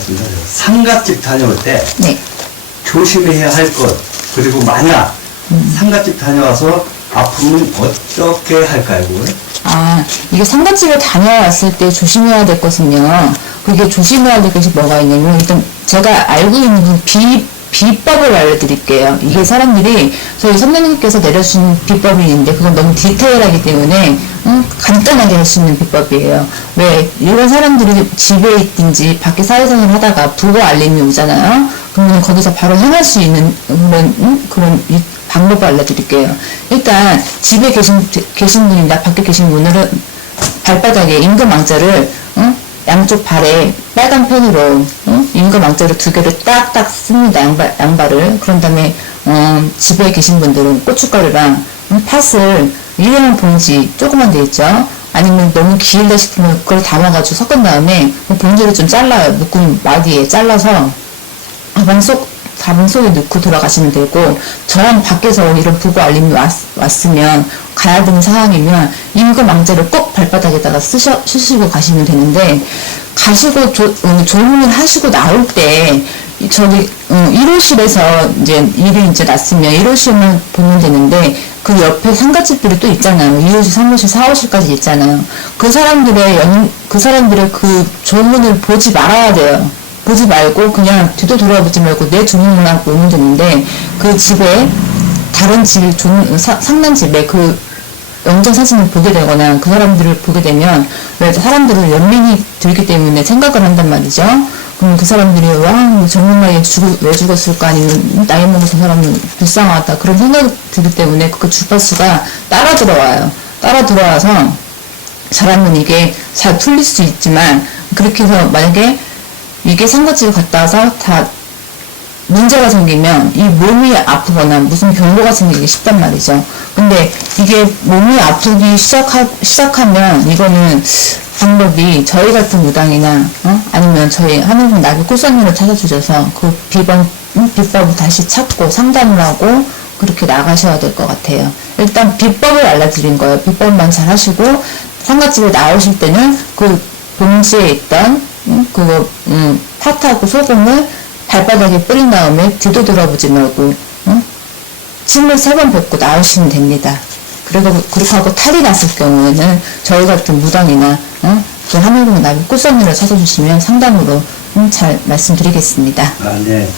같습니다. 상갓집 다녀올 때 네. 조심해야 할 것, 그리고 만약 상갓집 다녀와서 아프면 어떻게 할까요, 그걸? 아, 이게 상가집에 다녀왔을 때 조심해야 될 것은요. 그게 조심해야 될 것이 뭐가 있냐면, 일단 제가 알고 있는 그 비, 비법을 알려드릴게요. 이게 사람들이 저희 선배님께서 내려주신 비법이 있는데, 그건 너무 디테일하기 때문에, 음, 간단하게 할 수 있는 비법이에요. 왜, 이런 사람들이 집에 있든지 밖에 사회생활 하다가 부고 알림이 오잖아요. 그러면 거기서 바로 행할 수 있는 그런, 음, 그런 이- 방법을 알려드릴게요. 일단 집에 계신 계신 분이나 밖에 계신 분들은 발바닥에 임금왕자를 응? 양쪽 발에 빨간 펜으로 응? 임금왕자를 두 개를 딱딱 씁니다. 양발 양발을 그런 다음에 어, 집에 계신 분들은 고춧가루랑 응? 팥을 일회용 봉지 조그만 데 있죠. 아니면 너무 길다 싶으면 그걸 담아가지고 섞은 다음에 그 봉지를 좀 잘라요. 묶음 마디에 잘라서 가방 속, 가방 속에 넣고 돌아가시면 되고, 저랑 밖에서 이런 부고 알림이 왔, 왔으면, 가야 되는 상황이면, 임금 왕자를 꼭 발바닥에다가 쓰셔, 쓰시고 가시면 되는데, 가시고, 조, 음, 조문을 하시고 나올 때, 이- 저기, 음, 1호실에서 이제 일이 이제 났으면 1호실만 보면 되는데, 그 옆에 상가집들이 또 있잖아요. 2호실, 3호실, 4호실까지 있잖아요. 그 사람들의 연, 그 사람들의 그 조문을 보지 말아야 돼요. 보지 말고 그냥 뒤도 돌아보지 말고 내 주문만 오면 되는데 그 집에 다른 집 종, 사- 상난 집에 그 영정 사진을 보게 되거나 그 사람들을 보게 되면 왜 사람들은 연민이 들기 때문에 생각을 한단 말이죠. 그럼 그 사람들이 와 젊은 나이에 죽, 왜 죽었을까 아니면 나이 먹어서 사람은 불쌍하다 그런 생각이 들기 때문에 그 주파수가 따라 들어와요. 따라 들어와서 잘하면 이게 잘 풀릴 수 있지만 그렇게 해서 만약에 이게 상가집에 갔다 와서 다 문제가 생기면 이 몸이 아프거나 무슨 병고가 생기기 쉽단 말이죠. 근데 이게 몸이 아프기 시작하, 시작하면 이거는 방법이 저희 같은 무당이나 어? 아니면 저희 하늘분 나비 꽃선님을 찾아주셔서 그 음, 비법을 다시 찾고 상담을 하고 그렇게 나가셔야 될 것 같아요. 일단 비법을 알려드린 거예요. 비법만 잘 하시고 상가집에 나오실 때는 그 봉지에 있던 음, 그거 음, 팥하고 소금을 발바닥에 뿌린 다음에 뒤도 돌아보지 말고 음, 침을 세 번 뱉고 나오시면 됩니다. 그리고 그렇게 하고 탈이 났을 경우에는 저희 같은 무당이나 어? 그 하늘궁 나비 꽃선미를 찾아주시면 상담으로 음, 잘 말씀드리겠습니다. 아, 네.